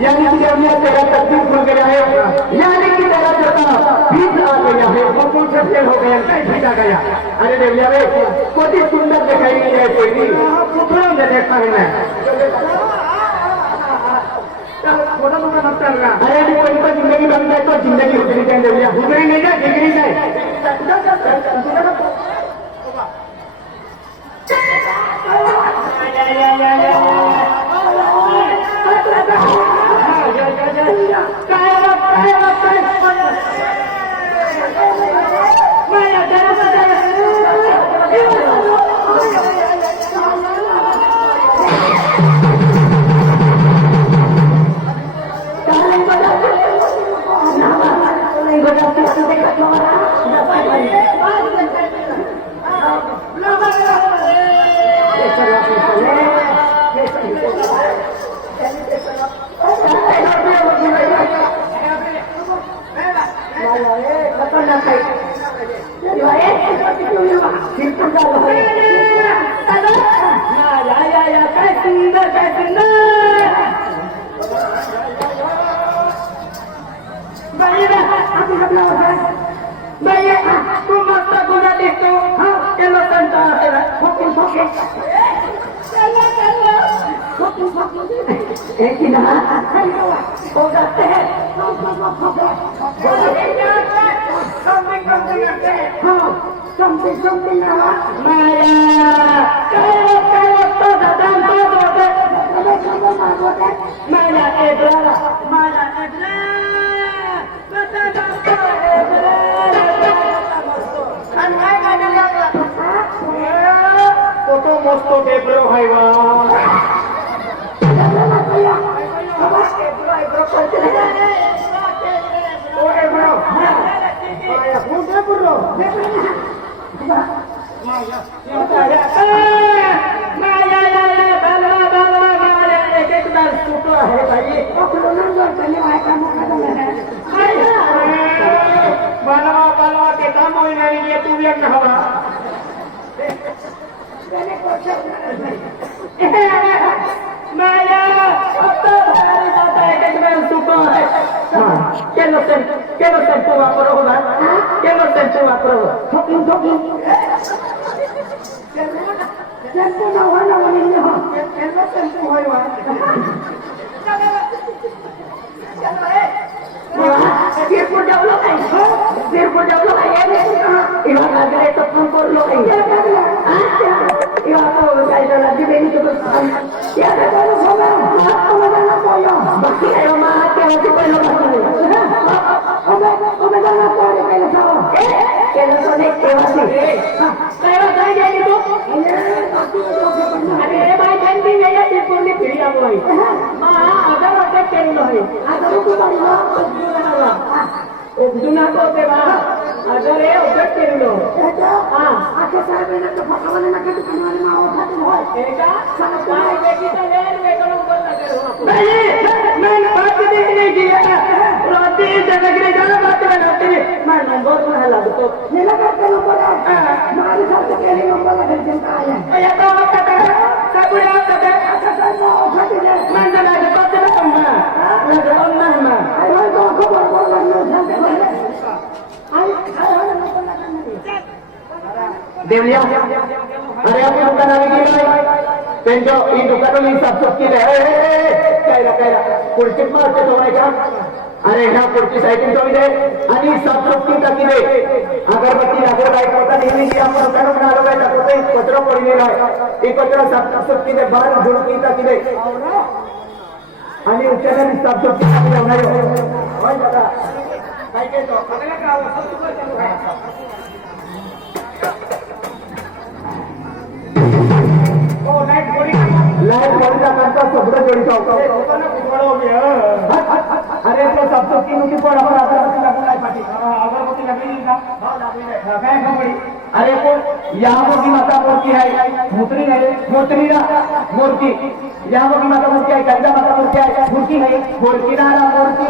यानी कि देवलिया तेरा तकलीफ हो गया है, यानी कि तेरा जता बीज आ गया है, वो कुछ फेल हो गया, कहीं भीगा गया। अरे देवलिया रे कोई सुंदर दिखाई नहीं है, कोई नहीं पुतलों ने देखा है मैं। अरे अभी कोई पर जिंदगी बन जाए तो जिंदगी उतरी जाए देवलिया, उतरी नहीं जाए डिग्री जाए। Mosto Ebro Haiwa. Oh Ebro. Maya, muda bro. Maya. Maya ya bala Maya एक बार टूटा है भाई। चले आए काम खत्म है। बालवा के काम होई नहीं ये तू भी न हवा। Maya, apa hari tata ikan baru suka? Kelo tentu apa roh? Kelo tentu apa roh? Shopping. Tentu nawan ini ha. Kelo tentu hoy wa. Sirpur jauh lo kai. Iwan lagi itu pun lo kai. Yo aku saya lagi beri terus. Ya ada kalau sama aku mana koyo. Baki ayo mah aku koyo lagi. Obe jangan koyo kayak sama. Kalau sone kewasi. Kayo saya jadi itu. Ada bayi janji ya di purni pilih boy. Mah ada orang kelu loh. Ada itu bari lo. Ubduna ko te ba. Ada re ubat kelu lo. Aku saya benar tu pakawan nak tu kawan mau hati hoy. Eka sangat beki talen me kalau kau nak kau. मैं बात देखने की है राती जगह जाना बात बनाते मैं नंबर पर है लग तो ये लगा के नंबर है हमारे साथ के लिए नंबर लगा जनता आया ये तो कहता है सब लोग कहते हैं अच्छा सर उठाते हैं मैं ना लगा तो तेरा कम्मा लगा और ना मैं आई तो खबर बोल रही हूं आई नंबर लगा नहीं देवलिया अरे अपनी दुकान आ गई पेंजो इन दुकानों में सब की काय खुर्ची मारते तो का अरे ह्या खुर्ची सायकल तो दे आणि सब की टाकी दे अगरबत्ती अगरबाई होता नेहमी की आपण दुकानों में आलो काय तो पत्र पडलेला आहे एक पत्र सब की दे बार झुडकी टाकी दे आणि उच्चारण सब की टाकी लावणार होय दादा काय के तो पगला का आवाज तो चालू आहे लाइट बोलता करता सबड़ा जोड़ी चाहता अरे तो सब तो की मुझे पड़ा पर अगरबत्ती लगा पाटी अगरबत्ती लगी नहीं था काय खबरी अरे को यहाँ की माता मूर्ति है मूर्ति यहाँ की माता मूर्ति है कंजा माता मूर्ति है मूर्ति है मूर्ति नारा मूर्ति